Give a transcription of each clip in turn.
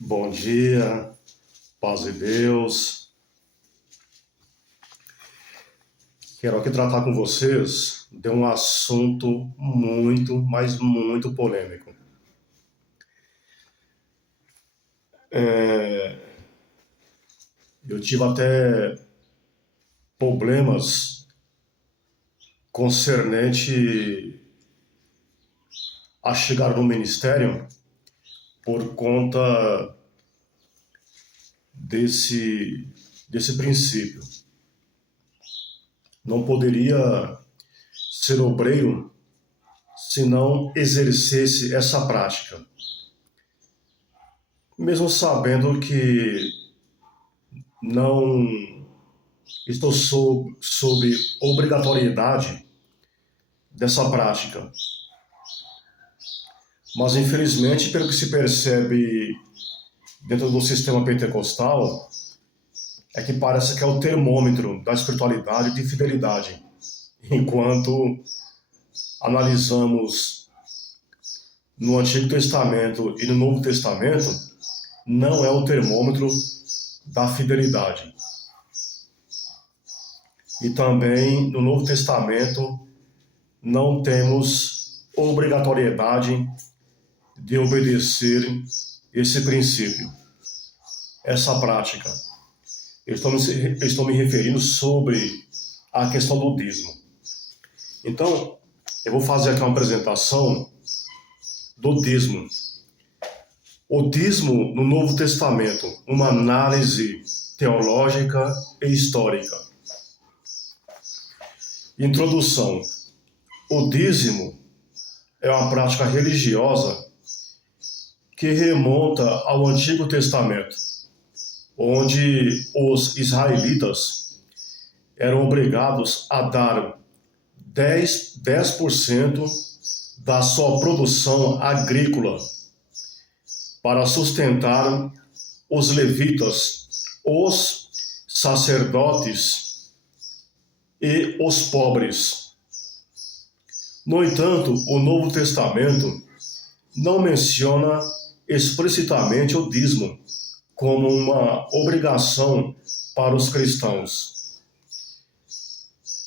Bom dia, paz de Deus. Quero aqui tratar com vocês de um assunto muito, mas muito polêmico. Eu tive até problemas concernente a chegar no ministério por conta desse princípio. Não poderia ser obreiro se não exercesse essa prática, mesmo sabendo que não estou sob obrigatoriedade dessa prática. Mas, infelizmente, pelo que se percebe dentro do sistema pentecostal, é que parece que é o termômetro da espiritualidade e de fidelidade. Enquanto analisamos no Antigo Testamento e no Novo Testamento, não é o termômetro da fidelidade. E também no Novo Testamento não temos obrigatoriedade de obedecer esse princípio, essa prática. Eu estou me referindo sobre a questão do dízimo. Então, eu vou fazer aqui uma apresentação do dízimo. O dízimo no Novo Testamento, uma análise teológica e histórica. Introdução. O dízimo é uma prática religiosa que remonta ao Antigo Testamento, onde os israelitas eram obrigados a dar 10% da sua produção agrícola para sustentar os levitas, os sacerdotes e os pobres. No entanto, o Novo Testamento não menciona explicitamente o dízimo como uma obrigação para os cristãos.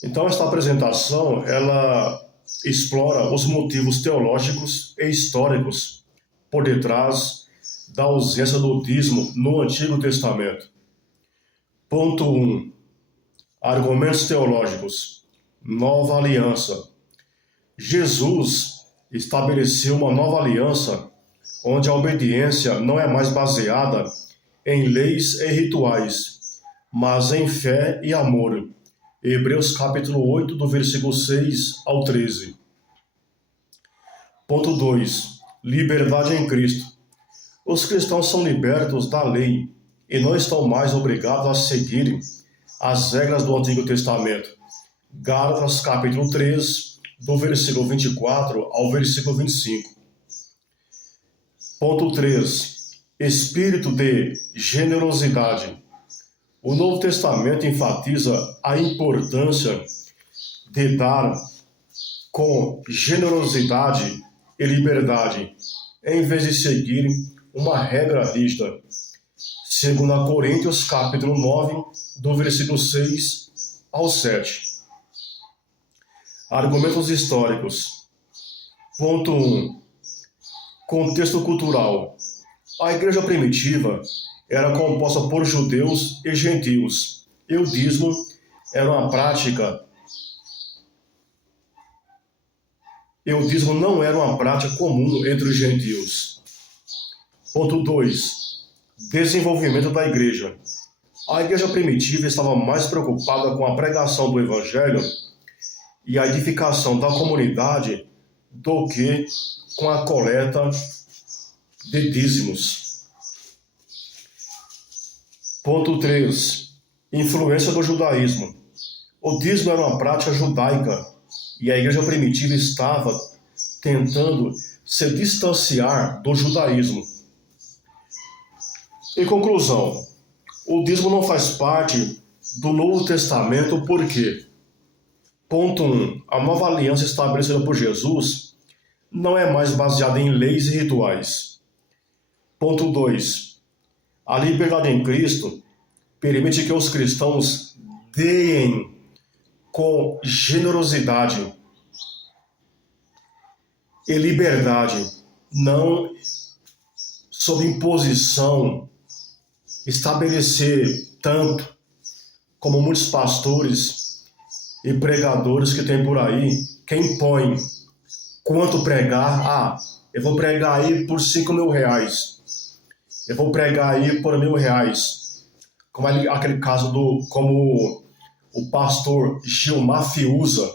Então, esta apresentação, ela explora os motivos teológicos e históricos por detrás da ausência do dízimo no Antigo Testamento. Ponto 1. Argumentos teológicos. Nova aliança. Jesus estabeleceu uma nova aliança onde a obediência não é mais baseada em leis e rituais, mas em fé e amor. Hebreus capítulo 8, do versículo 6 ao 13. Ponto 2. Liberdade em Cristo. Os cristãos são libertos da lei e não estão mais obrigados a seguir as regras do Antigo Testamento. Gálatas capítulo 3, do versículo 24 ao versículo 25. Ponto 3. Espírito de generosidade. O Novo Testamento enfatiza a importância de dar com generosidade e liberdade, em vez de seguir uma regra rígida. 2 Coríntios capítulo 9, do versículo 6 ao 7. Argumentos históricos. Ponto 1. Contexto cultural. A igreja primitiva era composta por judeus e gentios, e o dízimo era uma prática. E o dízimo não era uma prática comum entre os gentios. Ponto 2. Desenvolvimento da igreja. A igreja primitiva estava mais preocupada com a pregação do evangelho e a edificação da comunidade do que com a coleta de dízimos. Ponto 3. Influência do judaísmo. O dízimo era uma prática judaica e a igreja primitiva estava tentando se distanciar do judaísmo. Em conclusão, o dízimo não faz parte do Novo Testamento por quê? Ponto 1. A nova aliança estabelecida por Jesus não é mais baseada em leis e rituais. Ponto 2. A liberdade em Cristo permite que os cristãos deem com generosidade e liberdade, não sob imposição, estabelecer tanto como muitos pastores e pregadores que tem por aí, quem põe quanto pregar, eu vou pregar aí por R$ 5.000, eu vou pregar aí por R$ 1.000, como aquele caso como o pastor Gilmar Fiuza,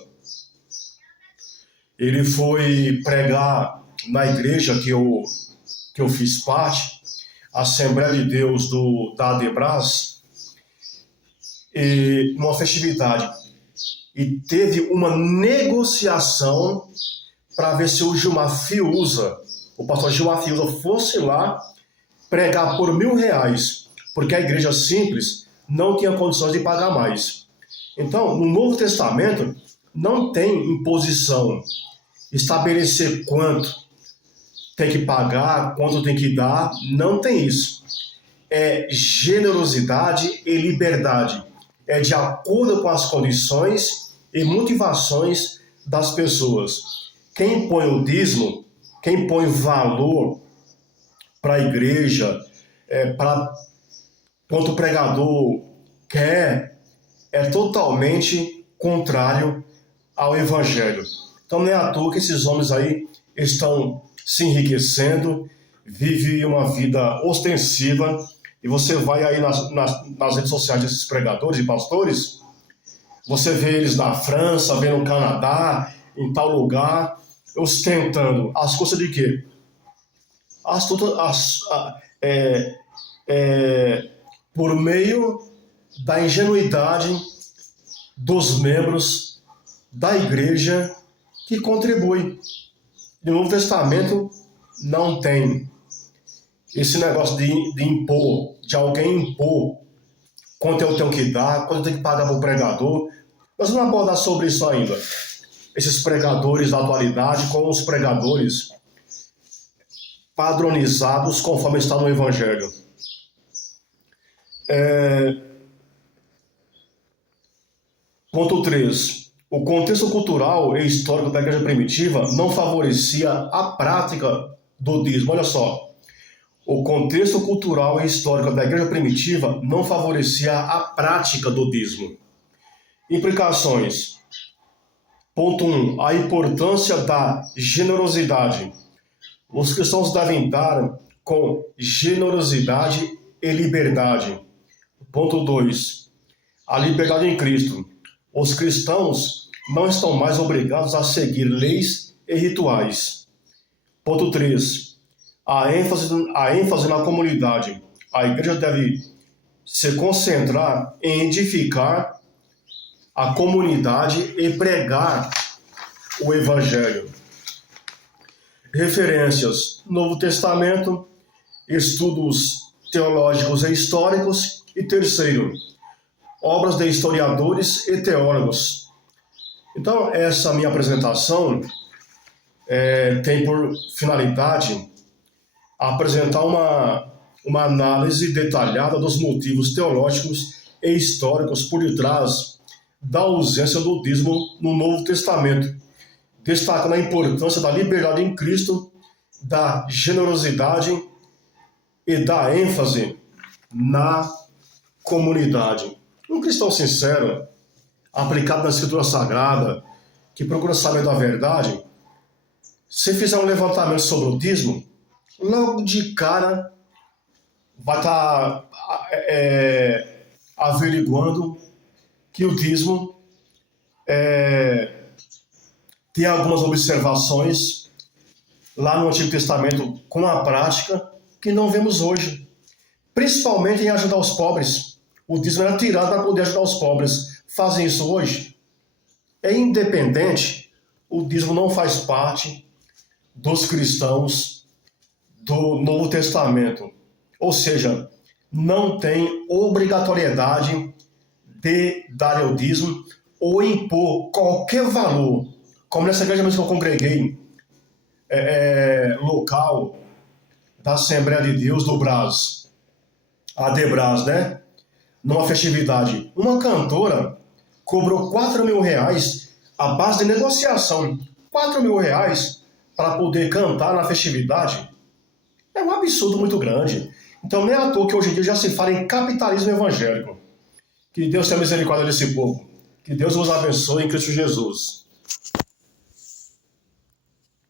ele foi pregar na igreja que eu fiz parte, a Assembleia de Deus da Adebras, e numa festividade, e teve uma negociação para ver se o pastor Gilmar Fiuza fosse lá pregar por R$ 1.000, porque a igreja simples não tinha condições de pagar mais. Então, no Novo Testamento, não tem imposição, estabelecer quanto tem que pagar, quanto tem que dar, não tem isso. É generosidade e liberdade. É de acordo com as condições e motivações das pessoas. Quem põe o dízimo, quem põe valor para a igreja, quanto o pregador quer, é totalmente contrário ao Evangelho. Então não é à toa que esses homens aí estão se enriquecendo, vivem uma vida ostensiva, e você vai aí nas redes sociais desses pregadores e pastores, você vê eles na França, vê no Canadá, em tal lugar, ostentando. As custas de quê? Por meio da ingenuidade dos membros da igreja que contribui. No Novo Testamento não tem esse negócio de impor, de alguém impor quanto eu tenho que dar, quanto eu tenho que pagar para o pregador. Nós vamos abordar sobre isso ainda. Esses pregadores da atualidade com os pregadores padronizados conforme está no Evangelho. Ponto 3. O contexto cultural e histórico da igreja primitiva não favorecia a prática do dízimo. Olha só. O contexto cultural e histórico da igreja primitiva não favorecia a prática do dízimo. Implicações. Ponto 1. A importância da generosidade. Os cristãos devem dar com generosidade e liberdade. Ponto 2. A liberdade em Cristo. Os cristãos não estão mais obrigados a seguir leis e rituais. Ponto 3. A ênfase na comunidade. A igreja deve se concentrar em edificar a comunidade e pregar o Evangelho. Referências: Novo Testamento, estudos teológicos e históricos. E terceiro, obras de historiadores e teólogos. Então, essa minha apresentação tem por finalidade apresentar uma análise detalhada dos motivos teológicos e históricos por detrás da ausência do dízimo no Novo Testamento, destacando a importância da liberdade em Cristo, da generosidade e da ênfase na comunidade. Um cristão sincero, aplicado na Escritura Sagrada, que procura saber da verdade, se fizer um levantamento sobre o dízimo, logo de cara vai estar averiguando que o dízimo tem algumas observações lá no Antigo Testamento com a prática que não vemos hoje, principalmente em ajudar os pobres. O dízimo era tirado para poder ajudar os pobres. Fazem isso hoje? É independente, o dízimo não faz parte dos cristãos do Novo Testamento. Ou seja, não tem obrigatoriedade de dar o dízimo ou impor qualquer valor, como nessa igreja mesmo que eu congreguei, local da Assembleia de Deus do Brás. A Debras, né? Numa festividade, uma cantora cobrou R$ 4.000 à base de negociação. R$ 4.000 para poder cantar na festividade é um absurdo muito grande. Então, nem é à toa que hoje em dia já se fala em capitalismo evangélico. Que Deus tenha misericórdia desse povo. Que Deus os abençoe em Cristo Jesus.